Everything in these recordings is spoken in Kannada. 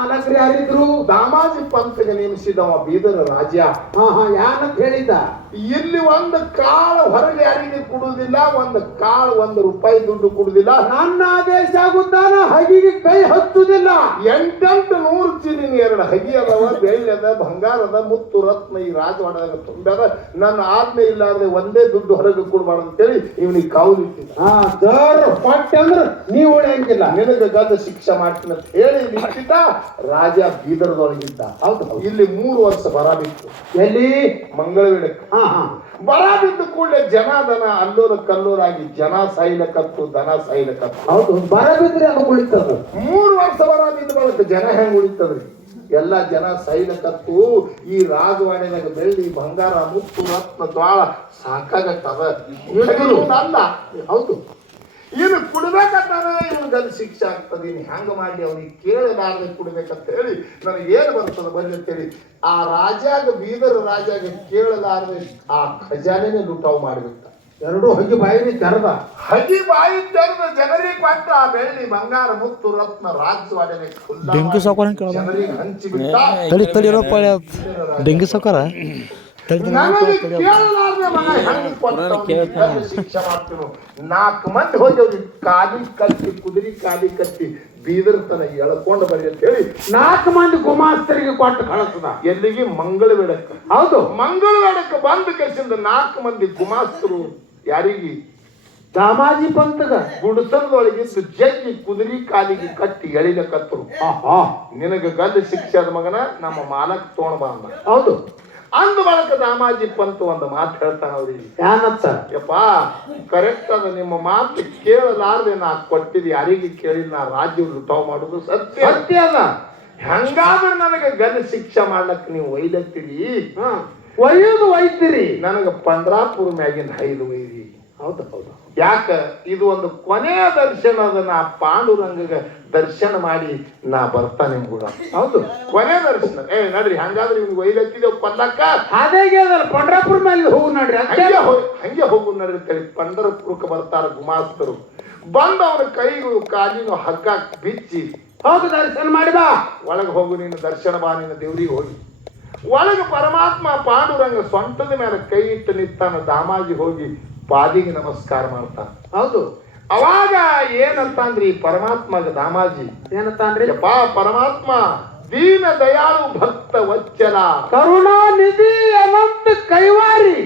ಮಾಲಕರು ಯಾರಿದ್ರು? ದಾಮಾಜಿ ಪಂತಗೆ ನೇಮಿಸಿದವ ಬೀದರ ರಾಜ. ಯಾನಂತ ಹೇಳಿದ? ಇಲ್ಲಿ ಒಂದು ಕಾಳು ಹೊರಗೆ ಯಾರಿಗೆ ಕೊಡುವುದಿಲ್ಲ, ಒಂದು ಕಾಳು ₹1 ದುಡ್ಡು ಕೊಡುವುದಿಲ್ಲ. ನನ್ನ ಆದೇಶ ಆಗುತ್ತಾನ ಹಗಿಗೆ ಕೈ ಹಚ್ಚುದಿಲ್ಲ. 800 ಚೀಲಿನ 2 ಹಗಿ ಅದಾವ, ಬೆಳ್ಳಿ ಅದ, ಬಂಗಾರ ಅದ, ಮುತ್ತು ರತ್ನ ಈ ರಾಜವಾಡದಾಗ ತುಂಬ್ಯಾದ. ನನ್ನ ಆಜ್ಞೆ ಇಲ್ಲಾರ್ದೆ ಒಂದೇ ದುಡ್ಡು ಹೊರಗೆ ಕೊಡ್ಬಾರ್ದು ಅಂತೇಳಿ ಇವನಿಗೆ ಕಾವಲು ಇಟ್ಟಿದ್ದ. ಪಟ್ಟೆ ಅಂದ್ರೆ ನೀವು ಉಳಿಯಂಗಿಲ್ಲ, ನಿನಗೆ ಗದ ಶಿಕ್ಷೆ ಮಾಡ್ತೀನಿ ಅಂತ ಹೇಳಿ ನಿಂತಿದ್ದ. ರಾಜ ಬೀದರ್ದೊಳಗಿದ್ದ. ಹೌದು. ಇಲ್ಲಿ 3 ವರ್ಷ ಬರ ಬಿತ್ತು. ಎಲ್ಲಿ? ಮಂಗಳವೀಡಕ್ಕೆ. ಬರ ಬಿದ್ದ ಕೂಡಲೇ ಜನ ದನ ಅಲ್ಲೋಲ ಕಲ್ಲೋಲಾಗಿ ಜನ ಸಾಯ್ಲಕತ್ತು, ದನ ಸಾಯ್ಲಕತ್ತು. ಹೌದು, ಬರ ಬಿದ್ರೆ ಅದು ಉಳಿತದ. 3 ವರ್ಷ ಬರ ಬಿದ್ದ ಬಳಕ ಜನ ಹೆಂಗ್ ಉಳಿತದ್ರಿ? ಎಲ್ಲ ಜನ ಸೈಲಕತ್ತು. ಈ ರಾಜವಾಣಿಯಾಗ ಬೆಳ್ಳಿ ಬಂಗಾರ ಮುತ್ತು ರತ್ನ ದ್ವಾಳ ಸಾಕಾಗತ್ತದ ಅಲ್ಲ. ಹೌದು, ಇನ್ನು ಕುಡ್ಬೇಕಂತಾನೆ ಇವನಿಗಲ್ಲಿ ಶಿಕ್ಷೆ ಆಗ್ತದೆ. ಇನ್ನು ಹೆಂಗ ಮಾಡಿ ಅವನಿಗೆ ಕೇಳಲಾರ್ದೆ ಕುಡ್ಬೇಕಂತ ಹೇಳಿ ನನಗೆ ಏನು ಬರ್ತದ ಬನ್ನಿ ಅಂತೇಳಿ ಆ ರಾಜಾಗ ಬೀದರ್ ರಾಜಾಗ ಕೇಳಲಾರ್ದೆ ಆ ಖಜಾನೆನೇ ಲುಟಾವ್ ಮಾಡಿಬಿಟ್ಟ. 2 ಹಗಿ ಬಾಯಿನಿ ತೆರೆದ. ಹಗಿ ಬಾಯಿ ತೆರೆದ ಜನರಿಗೆ ಕೊಟ್ಟ ಆ ಬೆಳ್ಳಿ ಬಂಗಾರ ಮುತ್ತು ರತ್ನ ರಾಜವಾಡನೆ ಜನರಿಗೆ ಹಂಚಿಬಿಟ್ಟ. ಡೆಂಗಿ ಸೌಕರ ನನಗೆ ಕೇಳಲಾರ್ದೆ ಮಗ ಹೆಂಗ್ ಕೊಟ್ಟ ಶಿಕ್ಷೆ ಮಾಡ್ತೀವಿ. 4 ಮಂದಿ ಹೋಗಿ ಅವ್ರಿಗೆ ಕಾಲಿ ಕಟ್ಟಿ, ಕುದುರೆ ಕಾಲಿ ಕಟ್ಟಿ ಬೀದರ್ ತನ ಎಳ್ಕೊಂಡು ಬರ್ರಿ ಅಂತ ಹೇಳಿ 4 ಮಂದಿ ಗುಮಾಸ್ತರಿಗೆ ಕೊಟ್ಟು ಕಳಿಸ್ತದ. ಎಲ್ಲಿಗೆ? ಮಂಗಳವೇಡಕ್ಕೆ. ಹೌದು, ಮಂಗಳವೇಡಕ್ಕೆ ಬಂದ ಕೆಸಿಂದ 4 ಮಂದಿ ಗುಮಾಸ್ತರು ಯಾರಿಗೆ? ದಾಮಾಜಿ ಪಂತಗ ಗುಡಿಸಲದೊಳಗಿದ್ದು ಜಗ್ಗಿ ಕುದುರೆ ಕಾಲಿಗೆ ಕಟ್ಟಿ ಎಳಿಲಕತ್ತರು. ನಿನಗೆ ಗದ್ದ ಶಿಕ್ಷೆ ಆದ ಮಗನ ನಮ್ಮ ಮಾಲಕ್ ತೋಣ ಅಂದ. ಹೌದು, ಅಂದ ಬಳಕ ದಾಮಾಜಿ ಪಂತ ಒಂದು ಮಾತು ಹೇಳ್ತಾನ ಅವ್ರಿಗೆ. ಯಾನಂತ? ಯಪ್ಪಾ, ಕರೆಕ್ಟ್ ಅದ, ನಿಮ್ಮ ಮಾತು ಕೇಳಲಾರ್ದೆ ನಾ ಕೊಟ್ಟಿದ್ದು ಯಾರಿಗೆ ಕೇಳಿಲ್ಲ. ನಾ ರಾಜ್ಯ ಲುಟಾವ್ ಮಾಡುದು ಸತ್ಯ ಸತ್ಯ ಅದ. ಹಂಗಾದ್ರೆ ನನಗೆ ಗದ ಶಿಕ್ಷೆ ಮಾಡ್ಲಕ್ ನೀವು ಒಯ್ಲತ್ತೀರಿ. ಒಯ್ತೀರಿ. ನನಗೆ ಪಂಡ್ರಾಪುರ ಮ್ಯಾಗಿನ 5 ಒಯ್ರಿ. ಹೌದು ಹೌದು. ಯಾಕ? ಇದು ಒಂದು ಕೊನೆಯ ದರ್ಶನ ಅದ. ನಾ ಪಾಂಡುರಂಗಗ ದರ್ಶನ ಮಾಡಿ ನಾ ಬರ್ತಾನೆ ಕೂಡ. ಹೌದು, ಕೊನೆ ದರ್ಶನ. ನಡ್ರಿ, ಹಂಗಾದ್ರೆ ಇವ್ನಿಗೆ ಒಯ್ಲತ್ತಿದ್ದೇವ್ ಕೊಲ್ಲಕ್ಕ. ಹಾಗೆ ಪಂಡ್ರಾಪುರ ಮೇಲೆ ಹೋಗು ನಡ್ರಿ. ಹಂಗೆ ಹೋಗು ನಡ್ರಿ ಅಂತೇಳಿ ಪಂಡರಪುರಕ್ಕೆ ಬರ್ತಾರ ಗುಮಾಸ್ತರು. ಬಂದು ಅವನ ಕೈಗೂ ಕಾಲಿನೂ ಹಗ್ಗ ಬಿಚ್ಚಿ, ಹೋಗು ದರ್ಶನ ಮಾಡಿ ಬಾ, ಒಳಗೆ ಹೋಗು, ನೀನು ದರ್ಶನ ಬಾ, ನಿನ್ನ ದೇವ್ರಿಗೆ ಹೋಗಿ. ಒಳಗೆ ಪರಮಾತ್ಮ ಪಾಂಡುರಂಗ ಸೊಂಟದ ಮೇಲೆ ಕೈ ಇಟ್ಟು ನಿಂತಾನ. ದಾಮಾಜಿ ಹೋಗಿ ಪಾದಿಗೆ ನಮಸ್ಕಾರ ಮಾಡ್ತಾನ. ಹೌದು. ಅವಾಗ ಏನಂತಾನ್ರಿ ಪರಮಾತ್ಮಗ ದಾಮಾಜಿ? ಏನಂತಾನ್ರಿ? ಯಪ್ಪಾ ಪರಮಾತ್ಮ ದೀನ ದಯಾಳು ಭಕ್ತ ವಚ್ಚಲ ಕರುಣಾ ನಿಧಿ ಅನಂತ ಕೈವಾರಿ.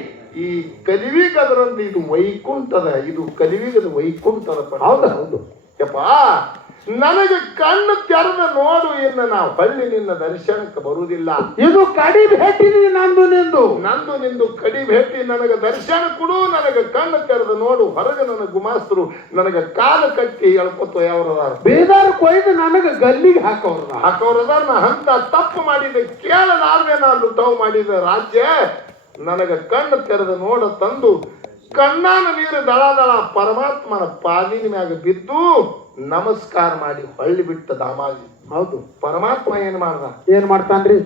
ಈ ಕಲಿವಿಗದ್ರಂತ ಇದು ವೈಕುಂಠದ, ಇದು ಕಲಿವಿಗದ ವೈಕುಂಠದ. ಹೌದು ಹೌದು. ಯಪ್ಪಾ, ನನಗೆ ಕಣ್ಣು ತೆರೆದ ನೋಡು, ಇನ್ನು ನಾವು ಹಳ್ಳಿ ನಿನ್ನ ದರ್ಶನಕ್ಕೆ ಬರುವುದಿಲ್ಲ. ಇದು ಕಡಿ ಭೇಟಿ ನಂದು ನಿಂದು ಕಡಿ ಭೇಟಿ. ನನಗೆ ದರ್ಶನ ಕೊಡು, ನನಗೆ ಕಣ್ಣು ತೆರೆದು ನೋಡು. ಹೊರಗೆ ನನ್ನ ಗುಮಾಸ್ತರು ನನಗೆ ಕಾಲ ಕಟ್ಟಿ ಎಳ್ಕೊತ ಯಾವ್ರದಾರ ಬೇದಾರ ಕೊಯ್ದು ನನಗೆ ಗಲ್ಲಿಗೆ ಹಾಕೋರದ. ನಾ ಅಂತ ತಪ್ಪು ಮಾಡಿದೆ, ಕೇಳಲಾರ್ದೆ ನಾನು ಲುಟಾವ್ ಮಾಡಿದ ರಾಜ್ಯ. ನನಗೆ ಕಣ್ಣು ತೆರೆದು ನೋಡ ತಂದು ಕಣ್ಣಾನ ನೀರು ದಳ ದಳ ಪರಮಾತ್ಮನ ಪಾದಿನ ಮ್ಯಾಗ ಬಿದ್ದು ನಮಸ್ಕಾರ ಮಾಡಿ ಹೊಳ್ಳಿ ಬಿಟ್ಟ ದಾಮಾಜಿ. ಹೌದು. ಪರಮಾತ್ಮ ಏನ್ ಮಾಡ್ತಾನ್ರಿ?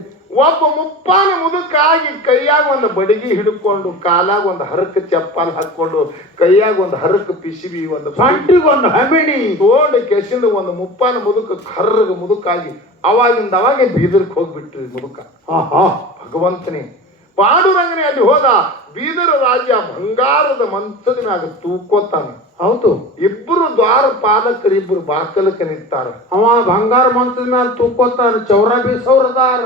ಒಬ್ಬ ಮುಪ್ಪಾನ ಮುದುಕಾಗಿ ಕೈಯಾಗ ಒಂದು ಬಡಗಿ ಹಿಡ್ಕೊಂಡು, ಕಾಲಾಗ ಒಂದು ಹರಕ ಚಪ್ಪಲ್ ಹಾಕೊಂಡು, ಕೈಯಾಗ ಒಂದು ಹರಕ ಪಿಸಿಬಿ, ಒಂದು ಪಂಟಿಗೊಂದು ಹಮಿಣಿ ತೋಂಡು ಕೆಸಿಂದ ಒಂದು ಮುಪ್ಪಾನ ಮುದುಕ ಕರ್ರಗ ಮುದುಕಾಗಿ ಅವಾಗಿಂದ ಅವಾಗೆ ಬೀದರ್ಕ್ ಹೋಗ್ಬಿಟ್ರಿ ಮುದುಕ. ಭಗವಂತನೇ ಪಾಂಡುರಂಗನೇ ಅಲ್ಲಿ ಹೋದ. ಬೀದರ ರಾಜ್ಯ ಬಂಗಾರದ ಮಂಚದ ಮ್ಯಾಗ ತೂಕೋತಾನೆ. ಹೌದು. ಇಬ್ಬರು ದ್ವಾರ ಪಾಲಕರು, ಇಬ್ಬರು ಬಾಕಲಕ ನಿಂತಾರ. ಅವ ಬಂಗಾರ ಮಂಚದ ಮ್ಯಾಲ ತೂಕೋತಾನ. ಚೌರ ಬೀಸವ್ರದಾರ.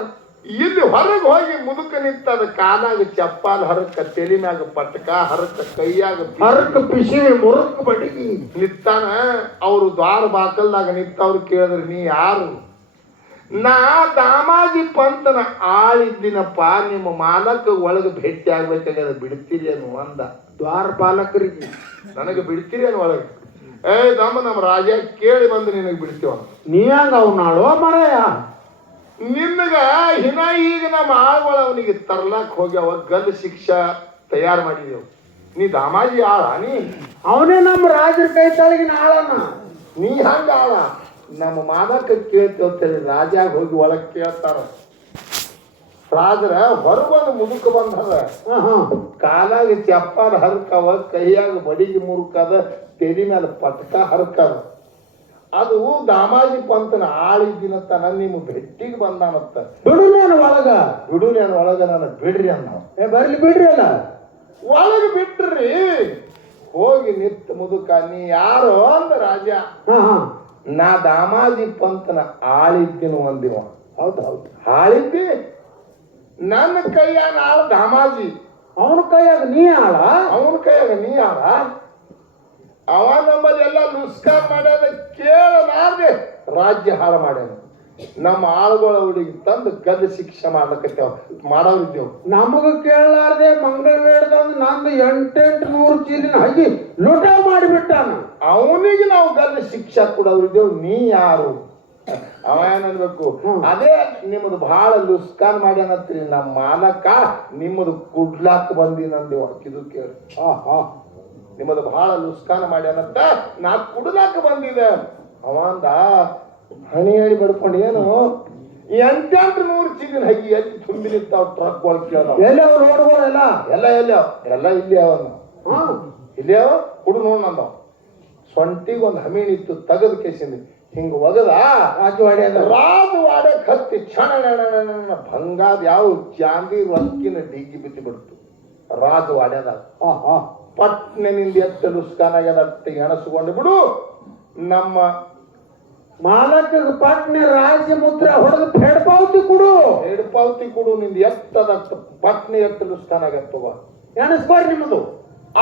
ಇಲ್ಲಿ ಹೊರಗೆ ಹೋಗಿ ಮುದುಕ ನಿಂತದ. ಕಾಲಾಗ ಚಪ್ಪಾಲ್ ಹರಕ, ತೆಲಿ ಮ್ಯಾಗ ಪಟಕ ಹರಕ, ಕೈಯಾಗ ಹರಕ ಪಿಸಿವಿ, ಮುರುಕ ಬಡಿಗಿ ನಿಂತಾನ. ಅವರು ದ್ವಾರ ಬಾಕಲ್ದಾಗ ನಿಂತವ್ರು ಕೇಳಿದ್ರು, ನೀ ಯಾರು? ನಾ ದಾಮಾಜಿ ಪಂತನ ಆಳಿದ್ದೀನಪ್ಪ, ನಿಮ್ಮ ಮಾಲಕ ಒಳಗೆ ಭೇಟಿ ಆಗ್ಬೇಕಾಗ ಬಿಡ್ತೀರಿ ಅನ್ನು ಅಂದ. ದ್ವಾರ ಪಾಲಕರಿಗೆ ನನಗೆ ಬಿಡ್ತೀರಿ ಅನ್ನು ಒಳಗೆ? ದಾಮ, ನಮ್ಮ ರಾಜ ಕೇಳಿ ಬಂದು ನಿನಗೆ ಬಿಡ್ತೀವ. ನೀ ಹಂಗ ಅವ್ ನಾಳೋ ಮರಯ ನಿನಗ ಹಿನ ಈಗ ನಮ್ಮ ಆಳ್ಗಳ ಅವನಿಗೆ ತರ್ಲಾಕ್ ಹೋಗ್ಯಾವ. ಗಲ್ ಶಿಕ್ಷಾ ತಯಾರು ಮಾಡಿದೆವು. ನೀ ದಾಮಾಜಿ ಆಳ? ನೀ ಅವನೇ ನಮ್ಮ ರಾಜರ ಕೈ ತಳಗಿನ ಆಳನ. ನೀ ಹಂಗ ಆಳ? ನಮ್ಮ ಮಾಲಕ ಕೇಳ್ತೇವೆ ರಾಜಾಗ ಹೋಗಿ ಒಳಗ್ ಕೇಳ್ತಾರ. ರಾಜರ ಹೊರಗೊಂದು ಮುದುಕ ಬಂದದ. ಕಾಲಾಗ ಚಪ್ಪಾದ ಹರ್ಕವ, ಕೈಯಾಗ ಬಡಿಗೆ ಮುರುಕದ, ತೆಲಿ ಮೇಲೆ ಪಟಕ ಹರ್ಕದ. ಅದು ದಾಮಾಜಿ ಪಂತನ ಆಳಿದ್ದಿನತ್ತ ನನ್ನ ನಿಮ್ಮ ಭೆಟ್ಟಿಗೆ ಬಂದಾನತ್ತ. ಬಿಡುನೇನು ಒಳಗ ಬಿಡು ನಾನು ಒಳಗ ನನ್ನ ಬಿಡ್ರಿ ಅನ್ನೋ. ಬರ್ಲಿ ಬಿಡ್ರಿ ಅಲ್ಲ. ಒಳಗೆ ಬಿಟ್ರಿ ಹೋಗಿ ನಿತ್ ಮುದುಕ ನೀ ಯಾರೋ ಅಂದ ರಾಜ. ಹಾ ಹಾ ನಾ ದಾಮಾಜಿ ಪಂತನ ಆಳಿದ್ದೀನು ಒಂದಿವ. ಹೌದು ಹೌದು. ಆಳಿದ್ದಿ ನನ್ನ ಕೈಯಾಗ ಆಳ ದಾಮಾಜಿ, ಅವನ ಕೈಯಾಗ ನೀ ಆಳ, ಅವನ ಕೈಯಾಗ ನೀ ಆಳ. ಅವ ನಮ್ಮಲ್ಲಿ ಎಲ್ಲ ನುಸ್ಕಾನ್ ಮಾಡ್ಯಾದ ಕೇಳಲಾರ್ದೆ ರಾಜ್ಯ ಹಾಳು ಮಾಡ್ಯಾನ. ನಮ್ಮ ಆಳುಗಳ ಹುಡುಗಿ ತಂದು ಗದ್ದು ಶಿಕ್ಷೆ ಮಾಡೋರಿದ್ದೇವು. ನಮಗ ಕೇಳಲಾರ್ದೆ ಮಂಗಳವೇಡದಂದು ನಂದು 800 ಚೀಲಿನ ಹಗಿ ಲೂಟ ಮಾಡಿಬಿಟ್ಟಾನ. ಅವನಿಗೆ ನಾವು ಗದ್ದು ಶಿಕ್ಷೆ ಕೊಡೋರಿದ್ದೇವು. ನೀ ಯಾರು? ಅವ ಏನನ್ಬೇಕು, ಅದೇ ನಿಮ್ಮದು ಬಹಳ ಲುಸ್ಕಾನ್ ಮಾಡ್ಯಾನತ್ರಿ ನಮ್ಮ ಮಾಲಕ, ನಿಮ್ಮದು ಕುಡ್ಲಾಕ್ ಬಂದಿನಂದೇವ. ಇದು ಕೇಳಿ, ನಿಮ್ಮದು ಬಹಳ ಲುಸ್ಕಾನ್ ಮಾಡ್ಯಾನಂತ ನಾ ಕುಡ್ಲಾಕ ಬಂದಿದೆ. ಅವಂದ ಹಣಿ ಹೇಳಿ ಬಡ್ಕೊಂಡು ಏನು 800 ಚೀಲಿನ ಹಗಿ ಎಲ್ಲಿ ತುಂಬಿ ನಿಂತಾವ್ ಟ್ರಕ್ಗಳು ಕೇಳೋ. ಎಲ್ಲ ರೋಡ್ಗಳೆಲ್ಲ ಎಲ್ಲ ಎಲ್ಲ ಇಲ್ಲಿ ಅವನು ಇಲ್ಲಿ ಅವ ಕುಡು ನೋಡ್ ನಂದವ. ಸೊಂಟಿಗೆ ಒಂದು ಹಮೀಣಿ ಇತ್ತು, ತೆಗೆದು ಕೇಸಿಂದ ಹಿಂಗ ಒಗದ ರಾಜವಾಡೆ ಕತ್ತಿ ಕ್ಷಣ ಭಂಗಾದ ಯಾವ ಚಾಂದಿ ರೊಕ್ಕಿನ ಡಿಗ್ಗಿ ಬಿದ್ದು ಬಿಡ್ತು. ರಾಜವಾಡ್ಯದ ಪಟ್ನೆನಿಂದ ಎತ್ತ ಲುಸ್ಕಾನಾಗ್ಯದ ಎಣಸ್ಕೊಂಡು ಬಿಡು. ನಮ್ಮ ಮಾಲಕ ಪಟ್ನೆ ರಾಜ್ಯ ಮುದ್ರೆ ಹೊಡೆದು ಹೆಡ್ಪಾವತಿ ಕೊಡು, ಹೆಡ್ಪಾವತಿ ಕೊಡು. ನಿಂದ ಎತ್ತದ ಪಟ್ನೆ ಎತ್ತ ಲುಸ್ಕಾನಾಗತ್ತವ ಎಣಸ್ಬಾರ್ರಿ ನಿಮ್ಮದು.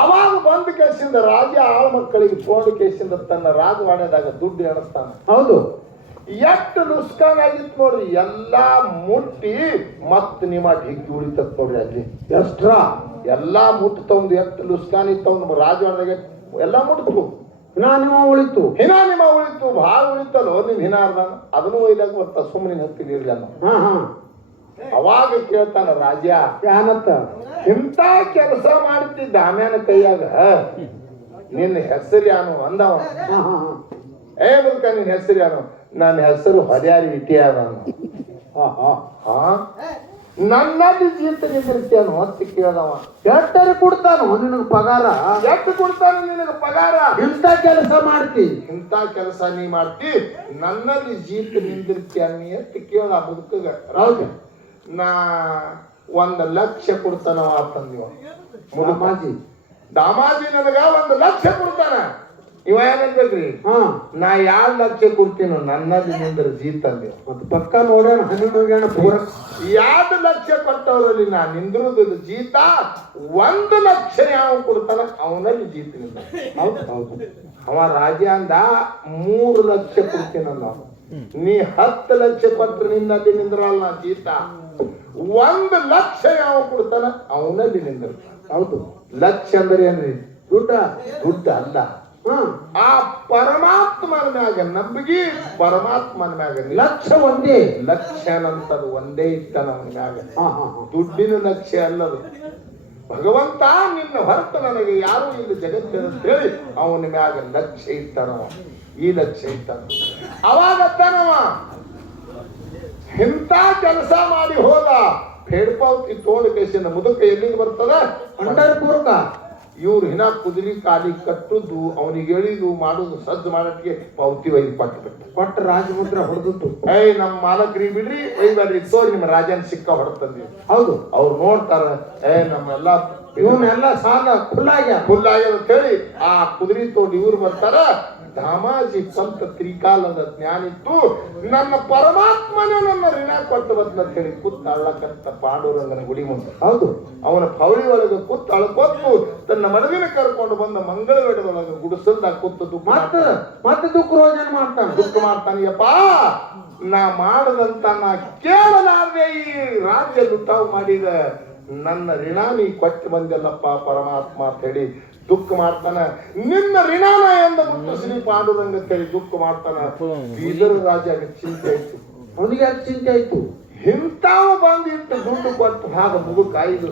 ಅವಾಗ ಬಂದ ಕೇಸಿಂದ ರಾಜ ಆಳ ಮಕ್ಕಳಿಗೆ ಫೋನ್ ಕೇಸಿಂದ ತನ್ನ ರಾಜವಾಡ್ಯದಾಗ ದುಡ್ಡು ಎಣಿಸ್ತಾನ. ಹೌದು, ಎಷ್ಟು ಲುಸ್ಕಾನ್ ಆಗಿತ್ತು ನೋಡ್ರಿ. ಎಲ್ಲಾ ಮುಟ್ಟಿ ಮತ್ ನಿಮ್ಮ ಡಿಗ್ಗಿ ಉಳಿತತ್ ನೋಡ್ರಿ. ಅಲ್ಲಿ ಎಷ್ಟ್ರ ಎಲ್ಲಾ ಮುಟ್ಟತವಂದು ಎಷ್ಟು ಲುಸ್ಕಾನ್ ಇತ್ತವ್ ರಾಜವಾಡ್ಯದಾಗ ಎಲ್ಲಾ ಮುಟ್ತು. ನಿಮ್ಮ ಉಳಿತು, ಹಿನ ನಿಮ್ಮ ಉಳಿತು, ಭಾಳ ಉಳಿತಲ್ಲೋ ನಿಮ್ ಹಿನಾರ್ದ. ಅದನ್ನು ಒಯ್ದಾಗ ಬರ್ತ ಸುಮ್ಮನೆ ಹತ್ತಿಲಿ ಇರ್ಲಿಲ್ಲ. ಅವಾಗ ಕೇಳ್ತಾನ ರಾಜ, ಏನತ್ತ? ಇಂಥ ಕೆಲಸ ಮಾಡ್ತಿದ್ದ ಆಮ್ಯಾನ ಕೈಯಾಗ ನಿನ್ನ ಹೆಸರು ಯಾನು ಅಂದವ. ಮುದ್ಕ ನಿನ್ನ ಹೆಸರು ಯಾನು? ನನ್ನ ಹೆಸರು ಹೊದ್ಯಾರಿ ಇಟಿಯಾದ. ನನ್ನಲ್ಲಿ ಜೀತ ನಿಂದಿರ್ತೀಯನು ಅಂತ ಕೇಳದವ. ಎಟ್ಟರೆ ಕೊಡ್ತಾನು ನಿನಗ ಪಗಾರ? ಎಷ್ಟು ಕೊಡ್ತಾನ ನಿನಗ ಪಗಾರ? ಇಂಥ ಕೆಲಸ ಮಾಡ್ತಿ, ಇಂಥ ಕೆಲಸ ನೀ ಮಾಡ್ತಿ, ನನ್ನಲ್ಲಿ ಜೀತ ನಿಂದಿರ್ತೀಯ ನೀ ಅಂತ ಕೇಳ ಮುದುಕಗ. ಹೌದು, ನಾ 1 ಲಕ್ಷ ಕೊಡ್ತಾನವ ಅಂತಂದಿವ. ದಾಮಾಜಿ ದಾಮಾಜಿ ನನಗ 1 ಲಕ್ಷ ಕೊಡ್ತಾನ. ಇವ ಏನಂದ್ರಿ, ನಾ 2 ಲಕ್ಷ ಕೊಡ್ತೀನ ನನ್ನಲ್ಲಿ ನಿಂದ್ರ ಜೀತ ಅಂದೇವ. ಮತ್ತೆ ಪಕ್ಕ ನೋಡ್ಯಾನ 12 ಪೂರ 2 ಲಕ್ಷ ಕೊಟ್ಟವ್ರಲ್ಲಿ ನಾ ನಿಂದ್ರದು ಜೀತ 1 ಲಕ್ಷ ಯಾವ ಕೊಡ್ತಾನ ಅವನಲ್ಲಿ ಜೀತ ನಿಂದ. ಹೌದು ಹೌದು. ಅವ ರಾಜ ಅಂದ 3 ಲಕ್ಷ ಕೊಡ್ತೀನಲ್ಲ. ನೀ 10 ಲಕ್ಷ ಕೊಟ್ರೆ ನಿನ್ನಲ್ಲಿ ನಿಂದ್ರಲ್ಲ ನಾ ಜೀತ. 1 ಲಕ್ಷ ಯಾವ ಕೊಡ್ತಾನ ಅವನಲ್ಲಿ ನಿಂದ್ರ. ಹೌದು, ಲಕ್ಷ ಅಂದ್ರೆ ಏನ್ರಿ? ದುಡ್ಡ ಅಲ್ಲ. ಆ ಪರಮಾತ್ಮನ ಮ್ಯಾಗ ನಂಬಿಕೆ, ಪರಮಾತ್ಮನ ಮ್ಯಾಗ ಲಕ್ಷ ಒಂದೇ. ಲಕ್ಷ ನಂತದು ಒಂದೇ ಇತ್ತಾನ ಅವನ ಮ್ಯಾಗ. ದುಡ್ಡಿನ ಲಕ್ಷ್ಯ ಅಲ್ಲದು. ಭಗವಂತ ನಿನ್ನ ಹೊರತು ನನಗೆ ಯಾರು ಇಲ್ಲಿ ಜಗತ್ತಿನ ಅಂತ ಹೇಳಿ ಅವನ ಮ್ಯಾಗ ಲಕ್ಷ್ಯ ಇತ್ತಾನವ. ಈ ಲಕ್ಷ್ಯ ಇತ್ತಾನ. ಅವಾಗತ್ತಾನವ ಇಂಥ ಕೆಲಸ ಮಾಡಿ ಹೋದ. ಹೆಡ್ಪಾವತಿ ತೋಳ ಕೇಸಿಂದ ಮುದುಕ ಎಲ್ಲಿಗೆ ಬರ್ತದ? ಪಂಢರಪುರಕ. ಇವ್ರು ಹಿನ ಕುದುರಿ ಕಾಲಿ ಕಟ್ಟುದು, ಅವನಿಗೆ ಹೇಳಿದು ಮಾಡುದು ಸಜ್ಜು ಮಾಡಕ್ಕೆ ಪಾವತಿ ಒಯ್ದು ಕೊಟ್ಟ ರಾಜಮುದ್ರ ಹೊಡೆದಿತ್ತು. ನಮ್ಮ ಮಾಲಕ್ರಿಗೆ ಬಿಡ್ರಿ, ಒಯ್ಬೇಡ್ರಿ, ತೋರಿ ನಿಮ್ಮ ರಾಜನ್ ಸಿಕ್ಕ ಹೊಡೆತಂದಿ. ಹೌದು, ಅವ್ರು ನೋಡ್ತಾರ ನಮ್ಮೆಲ್ಲ ಇವನ್ನೆಲ್ಲ ಸಾಲ ಫುಲ್ಲಾಗ್ಯ ಅಂತ ಹೇಳಿ ಆ ಕುದುರಿ ತೋಡಿ ಇವ್ರು ಬರ್ತಾರ. ದಾಮಾಜಿ ಸ್ವಂತ ತ್ರಿಕಾಲದ ಜ್ಞಾನಿತ್ತು. ನನ್ನ ಪರಮಾತ್ಮನೇ ನನ್ನ ಋಣ ಕೊಟ್ಟು ಬಂತ ಹೇಳಿ ಕೂತ್ ಅಳ್ಳಕಂತ ಪಾಂಡುರಂಗನ ಗುಡಿ ಮುಂದೆ. ಹೌದು, ಅವನ ಪೌಳಿ ಒಳಗೆ ಕೂತ್ ಅಳ್ಕೊತ್ತು ತನ್ನ ಮನವಿನ ಕರ್ಕೊಂಡು ಬಂದ ಮಂಗಳವೇಡದೊಳಗೆ ಗುಡಿಸಲ್ದಾಗ ಕೂತು ಮತ್ತೆ ದುಃಖ ರೋಜನ ಮಾಡ್ತಾನೆ. ದುಃಖ ಮಾಡ್ತಾನೆಯಪ್ಪ. ನಾ ಮಾಡದಂತ ನಾ ಕೇಳಲಾರ್ದೆ ಈ ರಾಜ್ಯ ಲುಟಾವ್ ಮಾಡಿದ ನನ್ನ ಋಣ ನೀ ಕೊಟ್ಟು ಬಂದಲ್ಲಪ್ಪ ಪರಮಾತ್ಮ ಅಂತ ಹೇಳಿ ದುಃಖ ಮಾಡ್ತಾನ. ನಿನ್ನ ಋಣಾನ ಎಂದ ಮುಟ್ಟು ಶ್ರೀ ಪಾಂಡುರಂಗ ಹೇಳಿ ದುಃಖ ಮಾಡ್ತಾನ. ಬೀದರ್ ರಾಜಾಗ ಚಿಂತೆ ಆಯ್ತು. ಅವನಿಗೆ ಅದು ಚಿಂತೆ ಆಯ್ತು. ಇಂಥವ ಬಂದಿಟ್ಟು ದುಡ್ಡು ಕೊಟ್ಟು ಹಾಗ ಮುಗುಕಾಯ್ದು